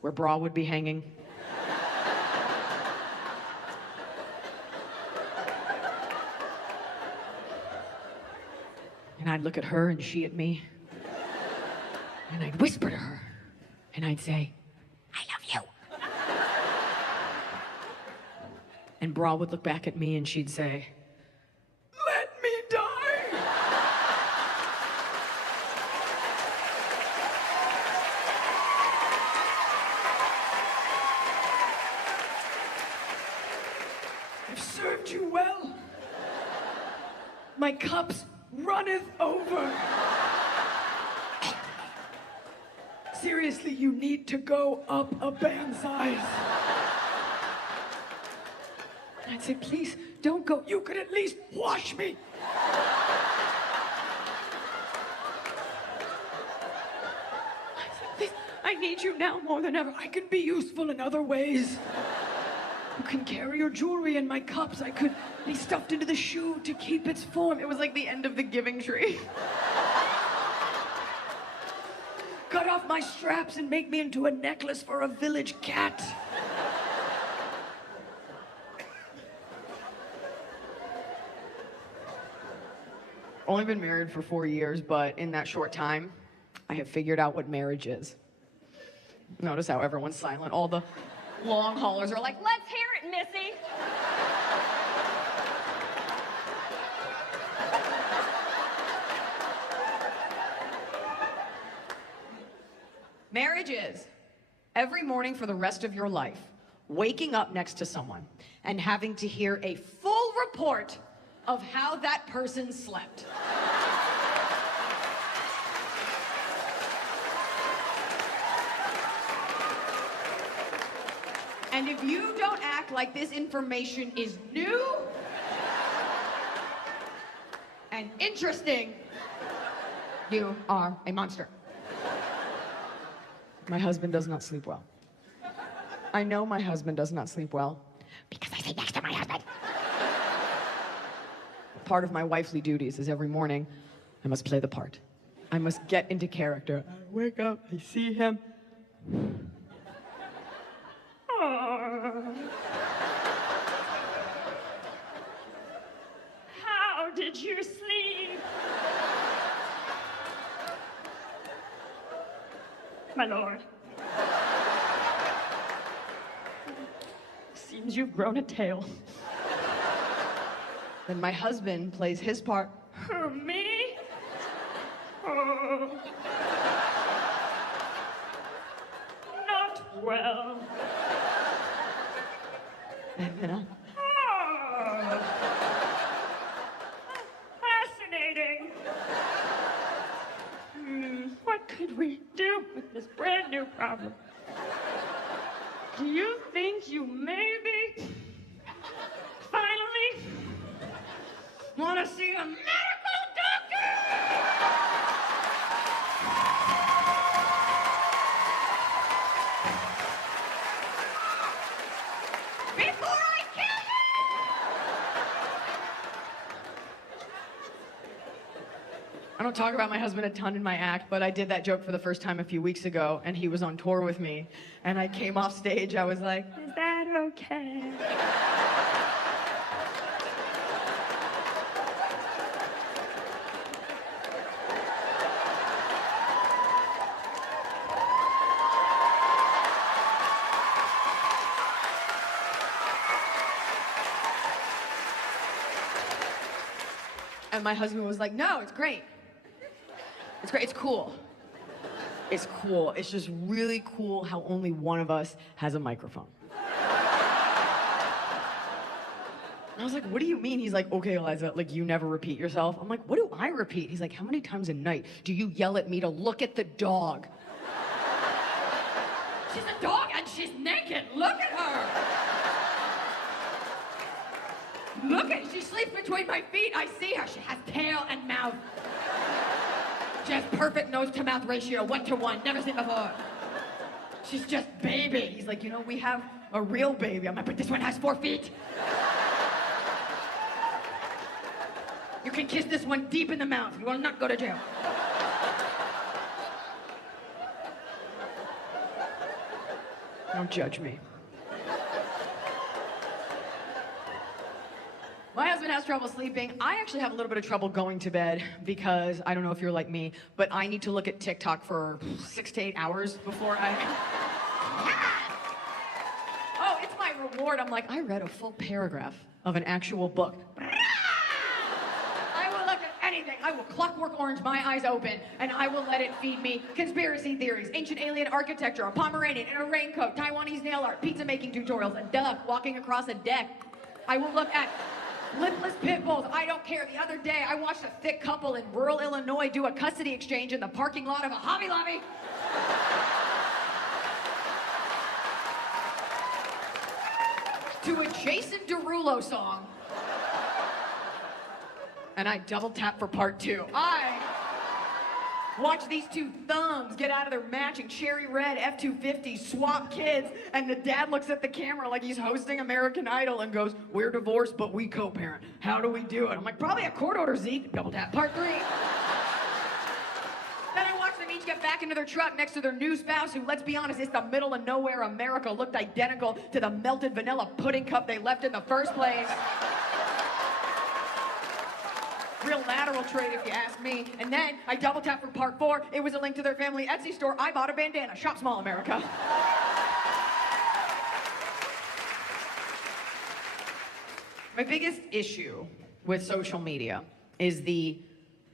where bra would be hanging. And I'd look at her and she at me. And I'd whisper to her. And I'd say, I love you. And bra would look back at me and she'd say, let me die. I've served you well. My cups runneth over. Seriously, you need to go up a band size. I'd say, please, don't go. You could at least wash me. I said, please, I need you now more than ever. I can be useful in other ways. You can carry your jewelry in my cups. I could be stuffed into the shoe to keep its form. It was like the end of the giving tree. Cut off my straps and make me into a necklace for a village cat. Only been married for 4 years, but in that short time, I have figured out what marriage is. Notice how everyone's silent. All the long haulers are like, let's hear it, Missy. Marriage is every morning for the rest of your life, waking up next to someone and having to hear a full report of how that person slept. And if you don't act like this information is new and interesting, you are a monster. My husband does not sleep well. I know my husband does not sleep well because I sit next to my husband. Part of my wifely duties is every morning I must play the part. I must get into character. I wake up, I see him. How did you sleep? My lord. Seems you've grown a tail. Then my husband plays his part. Who, me? Oh. Not well. And Oh. Fascinating. What could we do with this brand new problem? Do you think you maybe finally want to see a medical doctor? Before I kill I don't talk about my husband a ton in my act, but I did that joke for the first time a few weeks ago, and he was on tour with me. And I came off stage, I was like, is that okay? and my husband was like, no, it's great. It's great, it's cool. It's cool. It's just really cool how only one of us has a microphone. And I was like, what do you mean? He's like, okay, Iliza, like, you never repeat yourself. I'm like, what do I repeat? He's like, how many times a night do you yell at me to look at the dog? She's a dog and she's naked. Look at her. Look at her. She sleeps between my feet. I see her. She has tail and mouth. She has perfect nose to mouth ratio, 1-to-1, never seen before. She's just baby. He's like, you know, we have a real baby. I'm like, but this one has 4 feet. You can kiss this one deep in the mouth. You will not go to jail. Don't judge me. My husband has trouble sleeping. I actually have a little bit of trouble going to bed because I don't know if you're like me, but I need to look at TikTok for 6 to 8 hours before I... Oh, it's my reward. I'm like, I read a full paragraph of an actual book. I will look at anything. I will Clockwork Orange my eyes open, and I will let it feed me conspiracy theories, ancient alien architecture, a Pomeranian in a raincoat, Taiwanese nail art, pizza making tutorials, a duck walking across a deck. I will look at lipless pit bulls. I don't care. The other day, I watched a thick couple in rural Illinois do a custody exchange in the parking lot of a Hobby Lobby. To a Jason Derulo song. And I double tap for part 2. I watch these two thumbs get out of their matching cherry red F-250, swap kids, and the dad looks at the camera like he's hosting American Idol and goes, "We're divorced, but we co-parent. How do we do it?" I'm like, "Probably a court order, Zeke." Double tap, part 3. Then I watch them each get back into their truck next to their new spouse who, let's be honest, is the middle of nowhere America, looked identical to the melted vanilla pudding cup they left in the first place. Real lateral trait, if you ask me. And then I double tap for part 4. It was a link to their family Etsy store. I bought a bandana. Shop small, America. My biggest issue with social media is the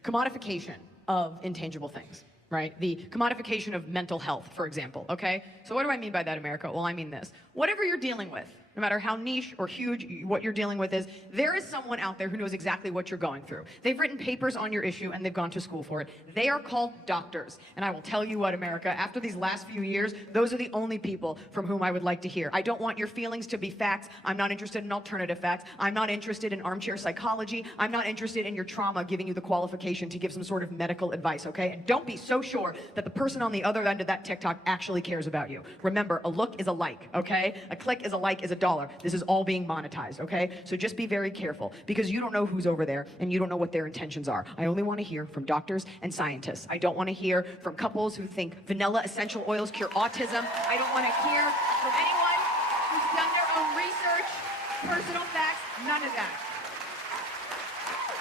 commodification of intangible things, right? The commodification of mental health, for example, okay? So what do I mean by that, America? Well, I mean this. Whatever you're dealing with, no matter how niche or huge what you're dealing with is, there is someone out there who knows exactly what you're going through. They've written papers on your issue and they've gone to school for it. They are called doctors. And I will tell you what, America, after these last few years, those are the only people from whom I would like to hear. I don't want your feelings to be facts. I'm not interested in alternative facts. I'm not interested in armchair psychology. I'm not interested in your trauma giving you the qualification to give some sort of medical advice, okay? And don't be so sure that the person on the other end of that TikTok actually cares about you. Remember, a look is a like, okay? A click is a like is a $1. This is all being monetized, okay? So just be very careful because you don't know who's over there and you don't know what their intentions are. I only want to hear from doctors and scientists. I don't want to hear from couples who think vanilla essential oils cure autism. I don't want to hear from anyone who's done their own research, personal facts, none of that.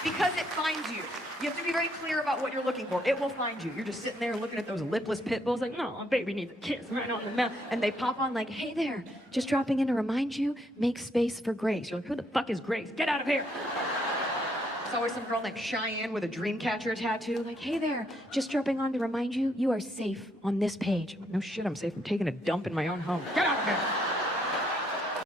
Because it finds you. You have to be very clear about what you're looking for. It will find you. You're just sitting there looking at those lipless pit bulls like, "No, baby needs a kiss right on the mouth." And they pop on like, "Hey there, just dropping in to remind you, make space for Grace." You're like, "Who the fuck is Grace? Get out of here." There's always some girl named Cheyenne with a dream catcher tattoo. Like, "Hey there, just dropping on to remind you, you are safe on this page." No shit, I'm safe. I'm taking a dump in my own home. Get out of here.